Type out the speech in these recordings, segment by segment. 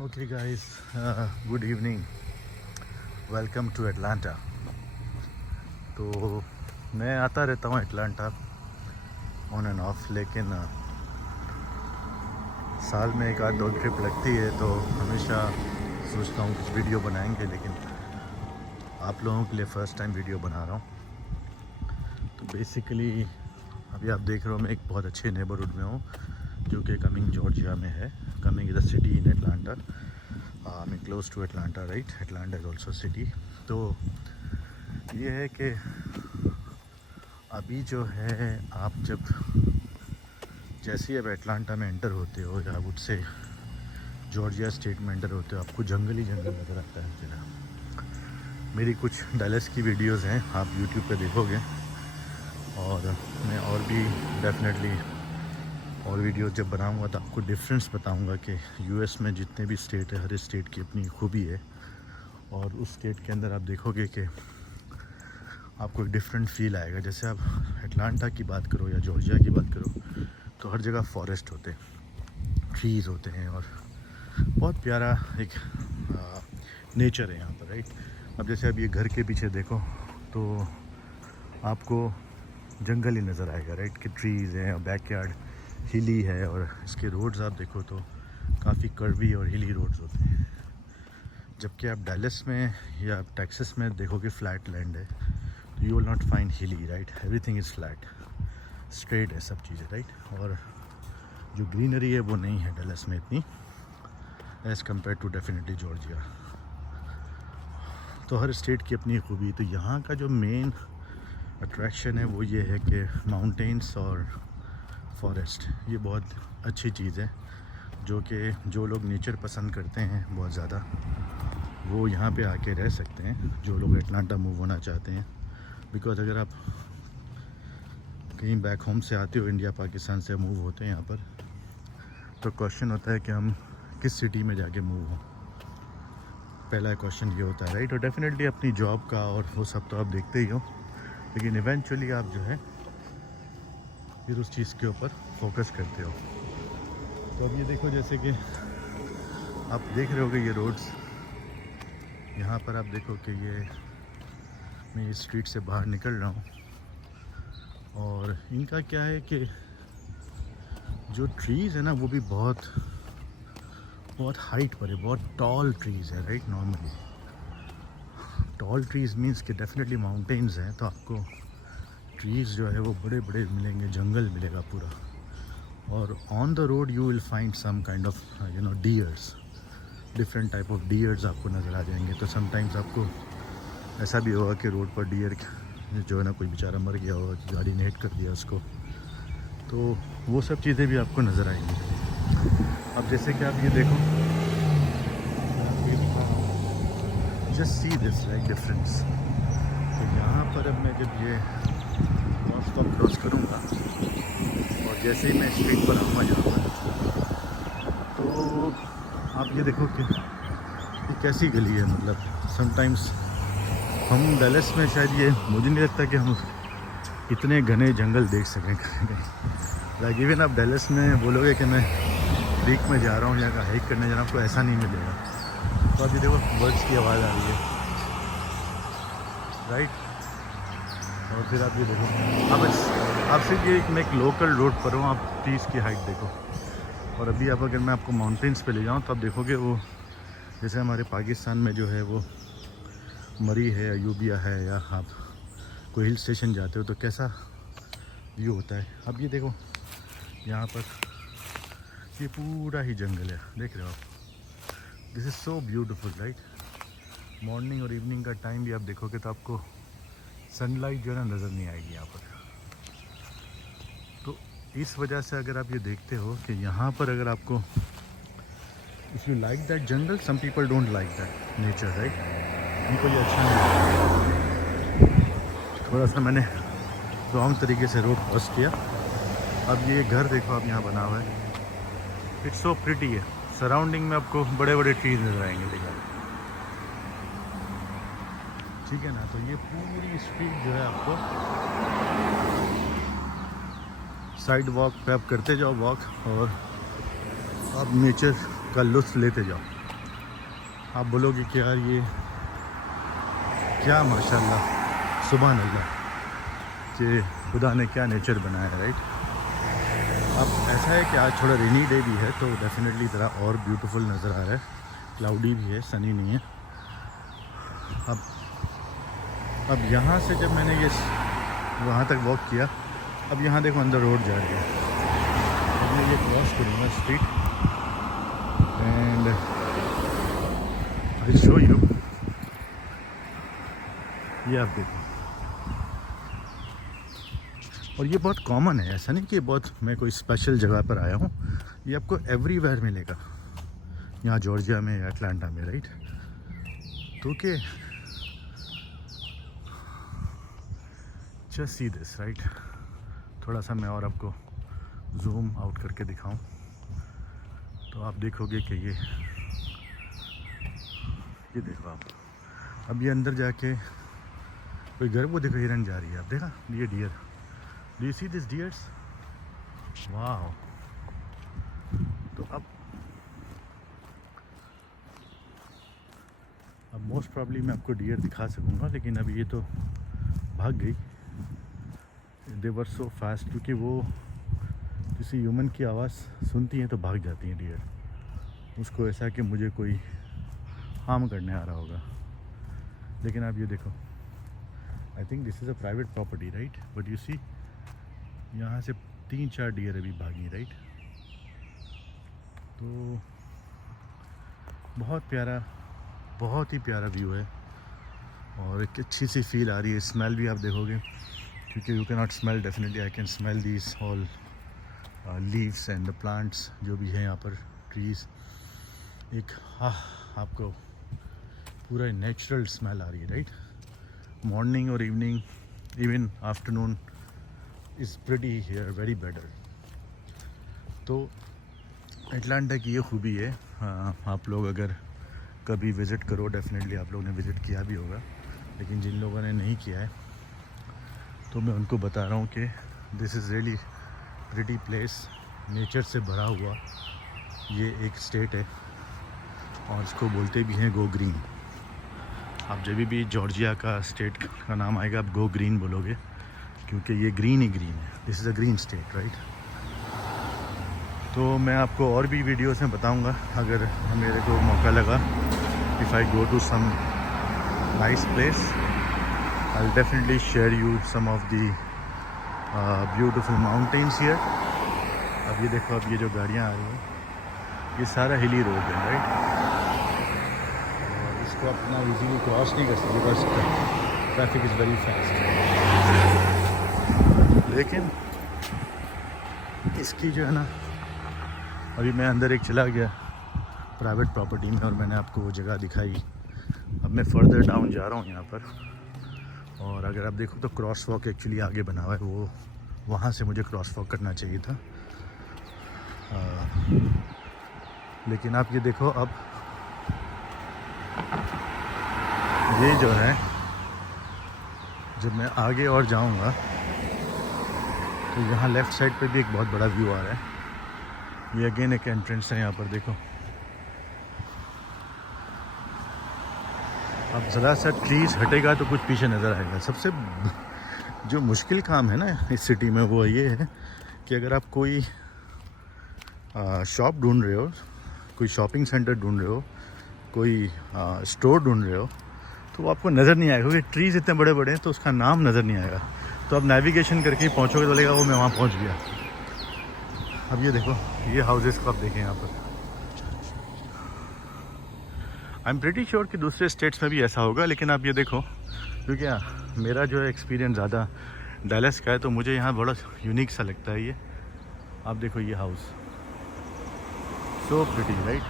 Okay, guys, good evening. Welcome to Atlanta. तो मैं आता रहता हूँ एटलांटा ऑन एंड ऑफ, लेकिन साल में एक आध दो ट्रिप लगती है, तो हमेशा सोचता हूँ कुछ वीडियो बनाएंगे, लेकिन आप लोगों के लिए फ़र्स्ट टाइम वीडियो बना रहा हूँ। तो बेसिकली अभी आप देख रहे हो मैं एक बहुत अच्छे नेबरहुड में हूँ, जो कि कमिंग जॉर्जिया में है। Cumming is a city in Atlanta. I am close to Atlanta, right? Atlanta is also city. तो ये है कि अभी जो है आप जब जैसे ही अब एटलांटा में एंटर होते हो, या वुड से जॉर्जिया स्टेट में एंटर होते हो, आपको जंगल ही जंगल नज़र आता है जगह। मेरी कुछ डैलस की वीडियोस हैं, आप यूट्यूब पे देखोगे, और मैं और भी डेफिनेटली और वीडियोस जब बनाऊंगा तो आपको डिफरेंस बताऊंगा कि यूएस में जितने भी स्टेट है, हर स्टेट की अपनी खूबी है, और उस स्टेट के अंदर आप देखोगे कि आपको एक डिफरेंट फील आएगा। जैसे आप एटलांटा की बात करो या जॉर्जिया की बात करो, तो हर जगह फॉरेस्ट होते हैं, ट्रीज़ होते हैं, और बहुत प्यारा एक नेचर है यहाँ पर, राइट? अब जैसे अब ये घर के पीछे देखो तो आपको जंगल ही नज़र आएगा, राइट? कि ट्रीज़ हैं और बैकयार्ड हिली है, और इसके रोड्स आप देखो तो काफ़ी कर्वी और हिली रोड्स होते हैं। जबकि आप डैलस में या आप टेक्सास में देखोगे फ्लैट लैंड है, तो यू विल नॉट फाइंड हिली, right? Everything is flat, straight है सब चीज़ें, राइट? और जो ग्रीनरी है वो नहीं है डैलस में इतनी, as compare to definitely Georgia. तो हर स्टेट की अपनी खूबी। तो यहाँ का जो मेन अट्रैक्शन है वो ये है कि माउंटेन्स और फॉरेस्ट, ये बहुत अच्छी चीज़ है, जो कि जो लोग नेचर पसंद करते हैं बहुत ज़्यादा, वो यहाँ पे आके रह सकते हैं, जो लोग एटलांटा मूव होना चाहते हैं। बिकॉज़ अगर आप कहीं बैक होम से आते हो, इंडिया पाकिस्तान से मूव होते हैं यहाँ पर, तो क्वेश्चन होता है कि हम किस सिटी में जाके मूव हों। पहला क्वेश्चन ये होता है, राइट? और डेफिनेटली अपनी जॉब का और वो सब तो आप देखते ही हो, लेकिन इवेंचुअली आप जो है फिर उस चीज़ के ऊपर फोकस करते हो। तो अब ये देखो, जैसे कि आप देख रहे होगे ये रोड्स, यहाँ पर आप देखो कि ये मैं इस स्ट्रीट से बाहर निकल रहा हूँ, और इनका क्या है कि जो ट्रीज़ है ना वो भी बहुत बहुत हाइट पर है, बहुत टॉल ट्रीज़ है, right? Normally tall trees means कि डेफिनेटली माउंटेन्स हैं, तो आपको ट्रीज़ जो है वो बड़े बड़े मिलेंगे, जंगल मिलेगा पूरा। और on the road you will find some kind of deers, different type of deers आपको नज़र आ जाएंगे। तो समटाइम्स आपको ऐसा भी होगा कि रोड पर डियर जो है ना, कोई बेचारा मर गया होगा कि गाड़ी ने हिट कर दिया उसको, तो वो सब चीज़ें भी आपको नज़र आएंगी। अब जैसे कि आप ये देखो, just see this like difference. तो यहाँ पर अब मैं जब ये स्टॉप क्रॉस करूँगा, और जैसे ही मैं स्ट्रीट पर आऊँगा यहाँ पर, तो आप ये देखो कि ये कैसी गली है। मतलब समटाइम्स हम डैलस में शायद ये मुझे नहीं लगता कि हम इतने घने जंगल देख सकें कहीं। लाइक इवन आप डैलस में बोलोगे कि मैं वीक में जा रहा हूँ या हाइक करने जा रहा हूँ, आपको ऐसा नहीं मिलेगा। तो अभी देखो बर्ड्स की आवाज़ आ रही है, राइट? और फिर आप ये देखो, आप सिर्फ ये मैं एक लोकल रोड पर हूँ, आप ट्रीज़ की हाइट देखो। और अभी आप अगर मैं आपको माउंटेन्स पे ले जाऊँ तो आप देखोगे वो जैसे हमारे पाकिस्तान में जो है वो मरी है या यूबिया है, या आप कोई हिल स्टेशन जाते हो तो कैसा व्यू होता है। अब ये देखो यहाँ पर ये पूरा ही जंगल है, देख रहे हो आप? This is so beautiful, right? Morning और इवनिंग का टाइम भी आप देखोगे तो आपको सनलाइट जो है ना नज़र नहीं आएगी यहाँ पर। तो इस वजह से अगर आप ये देखते हो कि यहाँ पर अगर आपको if you like that jungle, some people don't like that nature, right? उनको ये अच्छा नहीं लगता। थोड़ा सा मैंने रॉन्ग तरीके से रोड क्रॉस किया। अब ये घर देखो आप यहाँ बना हुआ है, इट्स सो प्रिटी है। सराउंडिंग में आपको बड़े बड़े ट्रीज नज़र आएंगे, देखा, ठीक है ना? तो ये पूरी स्ट्रीट जो है आपको साइड वॉक पे आप करते जाओ वॉक, और आप नेचर का लुत्फ़ लेते जाओ। आप बोलोगे कि यार ये क्या माशाल्लाह, सुभान अल्लाह, कि खुदा ने क्या नेचर बनाया, राइट। अब ऐसा है कि आज थोड़ा रेनी डे भी है तो डेफिनेटली ज़रा और ब्यूटीफुल नज़र आ रहा है। क्लाउडी भी है, सनी नहीं है। अब यहाँ से जब मैंने ये वहाँ तक वॉक किया, अब यहाँ देखो अंदर रोड जा रही है। अब मैं ये क्रॉस करूँगा street and I show you. ये आप देखो, और ये बहुत कॉमन है, ऐसा नहीं कि बहुत मैं कोई स्पेशल जगह पर आया हूँ। ये आपको एवरीवेयर मिलेगा यहाँ जॉर्जिया में, अटलांटा में, राइट। तो के जस्ट सी दिस, राइट। थोड़ा सा मैं और आपको जूम आउट करके दिखाऊं तो आप देखोगे कि ये देखो आप। अब ये अंदर जाके कोई घर, वो देखो हिरन जा रही है, आप देखा ये deer. Do you see this deers? वाह। तो अब मोस्ट प्रॉब्ली मैं आपको डियर दिखा सकूँगा, लेकिन अब ये तो भाग गई। दे वर सो फास्ट, क्योंकि वो किसी ह्यूमन की आवाज़ सुनती हैं तो भाग जाती हैं डियर। उसको ऐसा कि मुझे कोई हार्म करने आ रहा होगा। लेकिन आप ये देखो, I think this is a private property, right. But you see यहाँ से 3-4 डियर अभी भागी, राइट। तो बहुत प्यारा, बहुत ही प्यारा व्यू है और एक अच्छी सी फील आ रही है। स्मेल भी आप देखोगे, क्योंकि you can not smell, definitely I can smell these all leaves and the plants जो भी है यहाँ पर, ट्रीज़। एक आपको पूरा नेचुरल स्मेल आ रही है, राइट। मॉर्निंग और evening, even afternoon is pretty here, very better. तो अटलांटा की ये खूबी है। आप लोग अगर कभी विज़िट करो, डेफिनेटली आप लोगों ने विज़िट किया भी होगा, लेकिन जिन लोगों ने नहीं किया है तो मैं उनको बता रहा हूँ कि this is really pretty place. Nature से भरा हुआ ये एक स्टेट है और इसको बोलते भी हैं गो ग्रीन। आप जब भी जॉर्जिया का स्टेट का नाम आएगा आप गो ग्रीन बोलोगे, क्योंकि ये ग्रीन ही ग्रीन है। This is a green state, right. तो मैं आपको और भी वीडियोस में बताऊंगा अगर मेरे को मौका लगा। If I go to some nice place I will definitely share you some of the beautiful mountains here. अब ये देखो, अब ये जो गाड़ियाँ आ रही हैं ये सारा हिली रोड है, राइट। और इसको अपना इजीली क्रॉस नहीं कर सकते because traffic is very fast. लेकिन इसकी जो है ना, अभी मैं अंदर एक चला गया प्राइवेट प्रॉपर्टी में और मैंने आपको वो जगह दिखाई। अब मैं फर्दर डाउन जा रहा हूँ यहाँ पर, और अगर आप देखो तो क्रॉस वॉक एक्चुअली आगे बना हुआ है, वो वहाँ से मुझे क्रॉस वॉक करना चाहिए था। लेकिन आप ये देखो, अब ये जो है, जब मैं आगे और जाऊँगा तो यहाँ लेफ़्ट साइड पे भी एक बहुत बड़ा व्यू आ रहा है। ये अगेन एक एंट्रेंस है यहाँ पर, देखो। अब ज़रा सा ट्रीज हटेगा तो कुछ पीछे नज़र आएगा। सबसे जो मुश्किल काम है ना इस सिटी में वो ये है कि अगर आप कोई शॉप ढूंढ रहे हो, कोई शॉपिंग सेंटर ढूंढ रहे हो, कोई स्टोर ढूंढ रहे हो, तो वो आपको नज़र नहीं आएगा क्योंकि ट्रीज़ इतने बड़े बड़े हैं तो उसका नाम नज़र नहीं आएगा। तो आप नेविगेशन करके पहुँचोगे तो लगेगा वो मैं वहाँ पहुँच गया। अब ये देखो, ये हाउसेस को आप देखें यहाँ पर। आई एम प्रीटी श्योर कि दूसरे स्टेट्स में भी ऐसा होगा, लेकिन आप ये देखो, क्योंकि मेरा जो है एक्सपीरियंस ज़्यादा डैलस का है तो मुझे यहाँ बड़ा यूनिक सा लगता है ये। आप देखो ये हाउस, सो प्रीटी, राइट।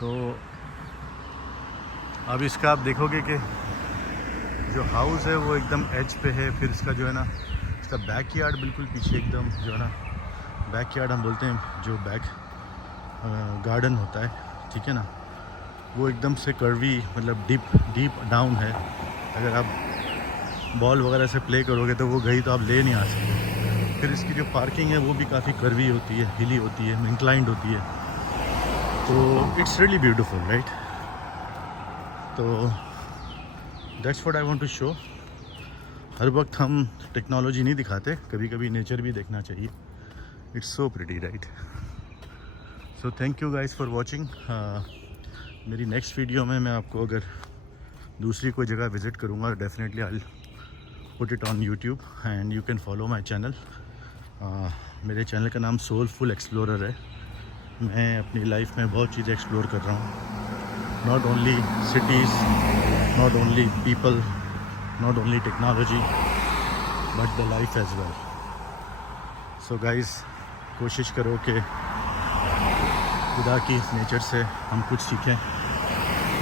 तो अब इसका आप देखोगे कि जो हाउस है वो एकदम एज पे है। फिर इसका जो है ना, इसका बैक यार्ड बिल्कुल पीछे एकदम जो है ना, बैक यार्ड हम बोलते हैं जो बैक गार्डन होता है, ठीक है ना, वो एकदम से कर्वी, मतलब डीप डाउन है। अगर आप बॉल वगैरह से प्ले करोगे तो वो गई तो आप ले नहीं आ सकते। फिर इसकी जो पार्किंग है वो भी काफ़ी कर्वी होती है, हिली होती है, इंक्लाइंड होती है। तो इट्स रियली ब्यूटीफुल राइट. तो that's what I want to show. हर वक्त हम टेक्नोलॉजी नहीं दिखाते, कभी कभी नेचर भी देखना चाहिए. It's so pretty right. So thank you guys for watching. मेरी नेक्स्ट वीडियो में मैं आपको अगर दूसरी कोई जगह विज़िट करूँगा definitely I put it on YouTube and you can follow my channel. मेरे चैनल का नाम सोलफुल एक्सप्लोरर है. मैं अपनी लाइफ में बहुत चीज़ें एक्सप्लोर कर रहा हूँ. Not only cities, not only people, not only technology but the life as well. So guys कोशिश करो कि खुदा की नेचर से हम कुछ सीखें.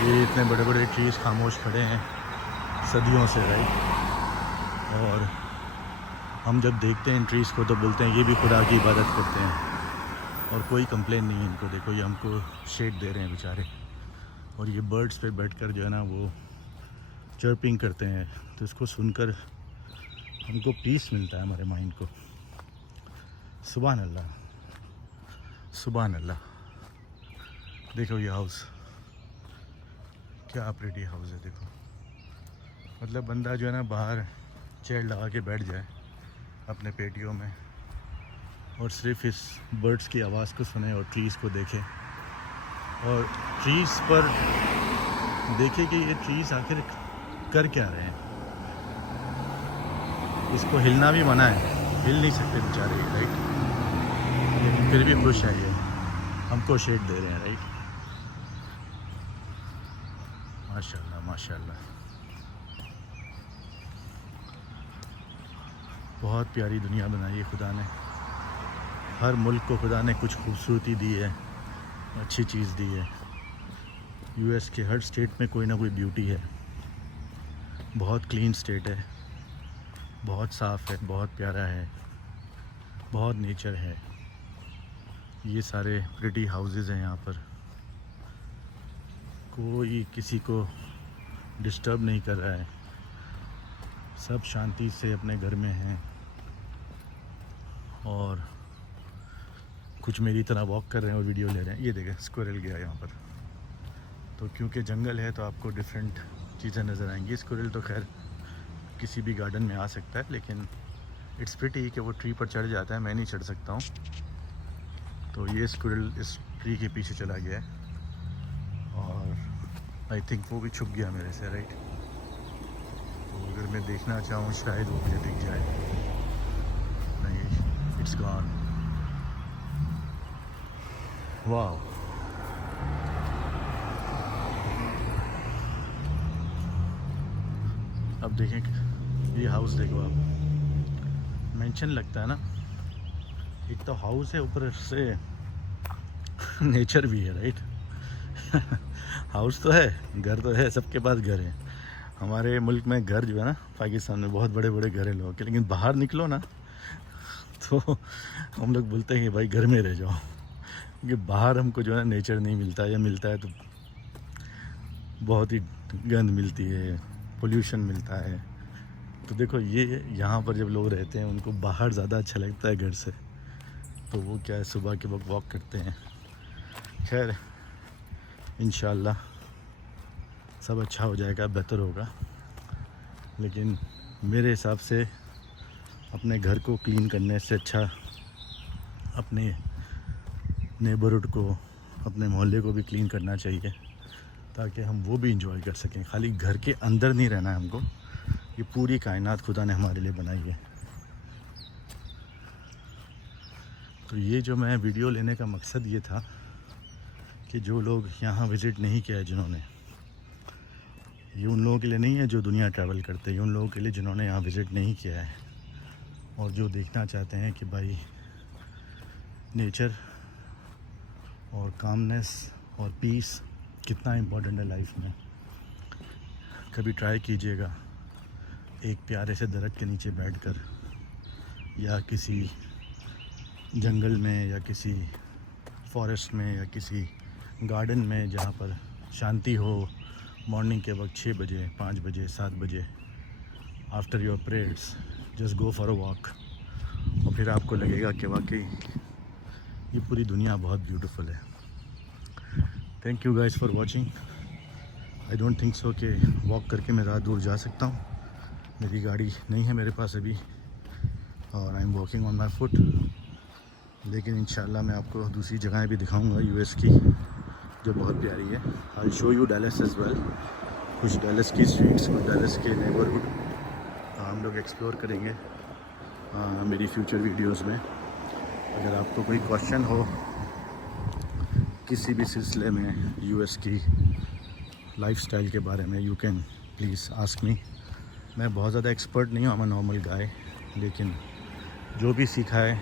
ये इतने बड़े बड़े ट्रीज़ खामोश खड़े हैं सदियों से राइट. और हम जब देखते हैं इन ट्रीज़ को तो बोलते हैं ये भी खुदा की इबादत करते हैं और कोई कंप्लेन नहीं है इनको. देखो ये हमको शेड दे रहे हैं बेचारे. और ये बर्ड्स पे बैठकर जो है ना वो चर्पिंग करते हैं तो इसको सुनकर हमको पीस मिलता है हमारे माइंड को. सुभान अल्लाह, सुभान अल्लाह. देखो ये हाउस क्या प्रिटी हाउस है. देखो मतलब बंदा जो है ना बाहर चेयर लगा के बैठ जाए अपने पेटियों में और सिर्फ इस बर्ड्स की आवाज़ को सुने और ट्रीज़ को देखे और ट्रीज़ पर देखे कि ये ट्रीज़ आखिर कर क्या रहे हैं. इसको हिलना भी मना है, हिल नहीं सकते बेचारे राइट. लेकिन फिर भी खुश है ये, हमको शेड दे रहे हैं राइट. माशाल्लाह माशाल्लाह. बहुत प्यारी दुनिया बनाई है खुदा ने. हर मुल्क को खुदा ने कुछ खूबसूरती दी है, अच्छी चीज़ दी है. यूएस के हर स्टेट में कोई ना कोई ब्यूटी है. बहुत क्लीन स्टेट है, बहुत साफ़ है, बहुत प्यारा है, बहुत नेचर है. ये सारे प्रिटी हाउसेस हैं यहाँ पर. कोई किसी को डिस्टर्ब नहीं कर रहा है. सब शांति से अपने घर में हैं और कुछ मेरी तरह वॉक कर रहे हैं और वीडियो ले रहे हैं. ये देखें स्क्विरल गया यहाँ पर. तो क्योंकि जंगल है तो आपको डिफरेंट चीज़ें नज़र आएंगी. स्क्विरल तो खैर किसी भी गार्डन में आ सकता है लेकिन इट्स प्रिटी कि वो ट्री पर चढ़ जाता है. मैं नहीं चढ़ सकता हूँ. तो ये स्क्विरल इस ट्री के पीछे चला गया है और आई थिंक वो भी छुप गया मेरे से राइट. तो अगर मैं देखना चाहूँ शायद वो मुझे दिख जाए. नहीं, इट्स गॉन. वाह. अब देखें ये हाउस देखो आप. मेंशन लगता है ना. एक तो हाउस है ऊपर से नेचर भी है राइट. हाउस तो है, घर तो है, सबके पास घर है. हमारे मुल्क में घर जो है ना पाकिस्तान में बहुत बड़े बड़े घर हैं लोगों के. लेकिन बाहर निकलो ना तो हम लोग बोलते हैं कि भाई घर में रह जाओ. क्योंकि बाहर हमको जो है नेचर नहीं मिलता, या मिलता है तो बहुत ही गंद मिलती है, पोल्यूशन मिलता है. तो देखो ये यहाँ पर जब लोग रहते हैं उनको बाहर ज़्यादा अच्छा लगता है घर से. तो वो क्या है सुबह के वक्त वॉक करते हैं. खैर इंशाल्लाह सब अच्छा हो जाएगा, बेहतर होगा. लेकिन मेरे हिसाब से अपने घर को क्लीन करने से अच्छा अपने नेबरहुड को, अपने मोहल्ले को भी क्लीन करना चाहिए ताकि हम वो भी इंजॉय कर सकें. खाली घर के अंदर नहीं रहना है हमको. ये पूरी कायनात खुदा ने हमारे लिए बनाई है. तो ये जो मैं वीडियो लेने का मकसद ये था कि जो लोग यहाँ विज़िट नहीं किया है जिन्होंने, ये उन लोगों के लिए नहीं है जो दुनिया ट्रैवल करते हैं. ये उन लोगों के लिए जिन्होंने यहाँ विज़िट नहीं किया है और जो देखना चाहते हैं कि भाई नेचर और कामनेस और पीस कितना इम्पोर्टेंट है लाइफ में. कभी ट्राई कीजिएगा एक प्यारे से दरख्त के नीचे बैठकर या किसी जंगल में या किसी फॉरेस्ट में या किसी गार्डन में जहाँ पर शांति हो. मॉर्निंग के वक्त 6 बजे, 5 बजे, 7 बजे after your prayers just go for a walk. और फिर आपको लगेगा कि वाकई ये पूरी दुनिया बहुत ब्यूटीफुल है. Thank you guys for watching. I don't think so कि वॉक करके मैं ज़्यादा दूर जा सकता हूँ, मेरी गाड़ी नहीं है मेरे पास अभी और I am walking on my foot. लेकिन इंशाल्लाह मैं आपको दूसरी जगहें भी दिखाऊंगा यूएस की जो बहुत प्यारी है। I show you Dallas as well, कुछ डैलस की स्ट्रीट्स, कुछ डैलस के नेबरहुड हम लोग एक्सप्लोर करेंगे मेरी फ्यूचर वीडियोस में। अगर आपको कोई क्वेश्चन हो किसी भी सिलसिले में यूएस की लाइफस्टाइल के बारे में, you can please ask me. मैं बहुत ज़्यादा एक्सपर्ट नहीं हूँ, I am a normal guy, लेकिन जो भी सीखा है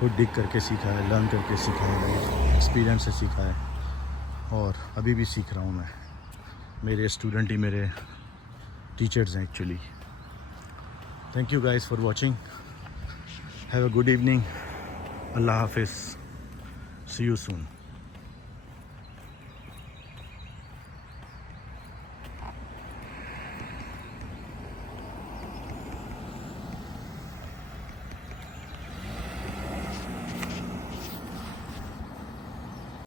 खुद डिग करके सीखा है, लर्न करके सीखा है, एक्सपीरियंस से सीखा है और अभी भी सीख रहा हूँ मैं। मेरे स्टूडेंट ही मेरे टीचर्स हैं actually. Thank you guys for watching, have a good evening, अल्लाह हाफिज़, सी यू सून।